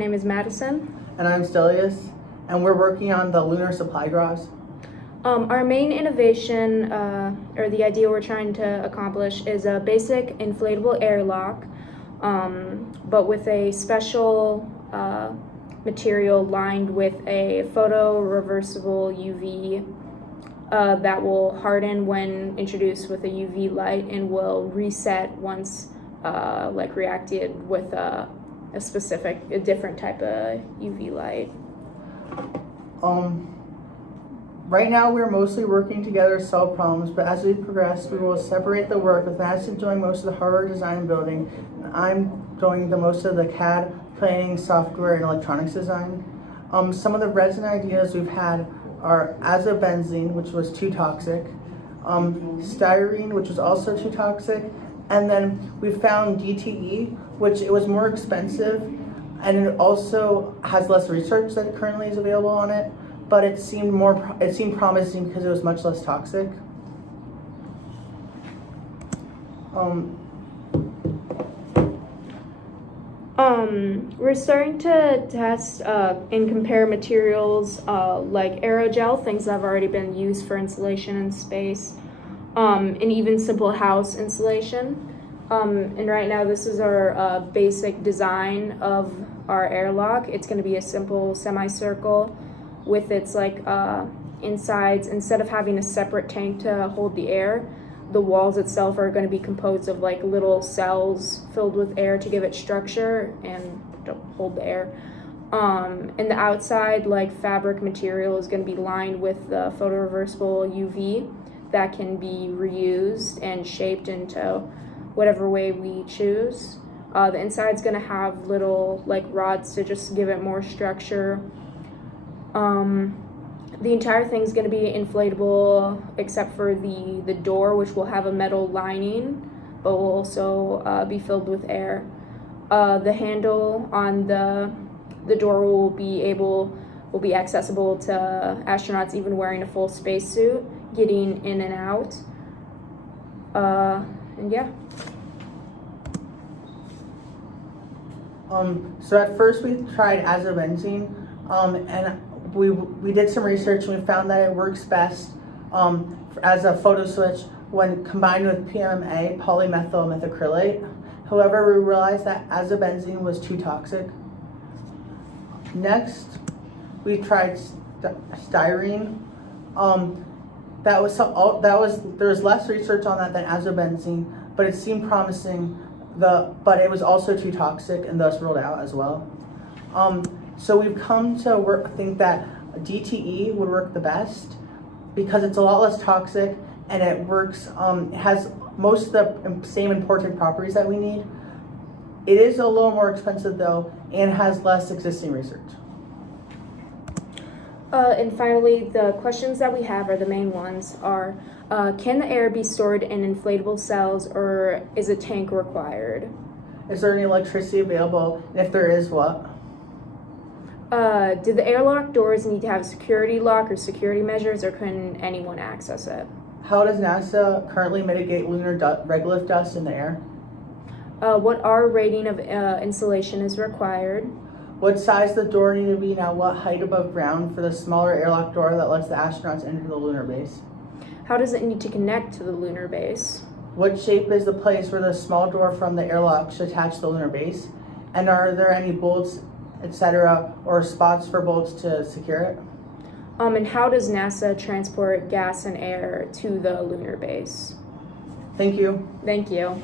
My name is Madison. And I'm Stelios, and we're working on the lunar supply draws. Our main innovation, or the idea we're trying to accomplish, is a basic inflatable airlock, but with a special material lined with a photo-reversible UV that will harden when introduced with a UV light and will reset once reacted with a different type of UV light. Right now we're mostly working together to solve problems, but as we progress, we will separate the work, with Madison doing most of the hardware design and building, and I'm doing the most of the CAD, planning, software, and electronics design. Some of the resin ideas we've had are azobenzene, which was too toxic, styrene, which was also too toxic, and then we found DTE, which it was more expensive, and it also has less research that currently is available on it, but it seemed promising because it was much less toxic. We're starting to test and compare materials like aerogel, things that have already been used for insulation in space, and even simple house insulation. And right now this is our basic design of our airlock. It's going to be a simple semicircle with its insides. Instead of having a separate tank to hold the air, the walls itself are going to be composed of little cells filled with air to give it structure and to hold the air. And the outside fabric material is going to be lined with the photoreversible UV that can be reused and shaped into whatever way we choose. The inside's going to have little rods to just give it more structure. The entire thing's going to be inflatable except for the door, which will have a metal lining but will also be filled with air. The handle on the door will be accessible to astronauts even wearing a full spacesuit, getting in and out. And yeah. So at first we tried azobenzene, and we did some research and we found that it works best as a photo switch when combined with PMMA, polymethyl methacrylate. However, we realized that azobenzene was too toxic. Next, we tried styrene. There was less research on that than azobenzene, but it seemed promising. But it was also too toxic and thus ruled out as well. So we've come to think that DTE would work the best because it's a lot less toxic and it works. It has most of the same important properties that we need. It is a little more expensive though and has less existing research. And finally, the questions that we have are the main ones are, can the air be stored in inflatable cells or is a tank required? Is there any electricity available? And if there is, what? Do the airlock doors need to have a security lock or security measures, or can anyone access it? How does NASA currently mitigate lunar regolith dust in the air? What R rating of insulation is required? What size the door need to be, and at what height above ground for the smaller airlock door that lets the astronauts enter the lunar base? How does it need to connect to the lunar base? What shape is the place where the small door from the airlock should attach to the lunar base? And are there any bolts, etc., or spots for bolts to secure it? And how does NASA transport gas and air to the lunar base? Thank you. Thank you.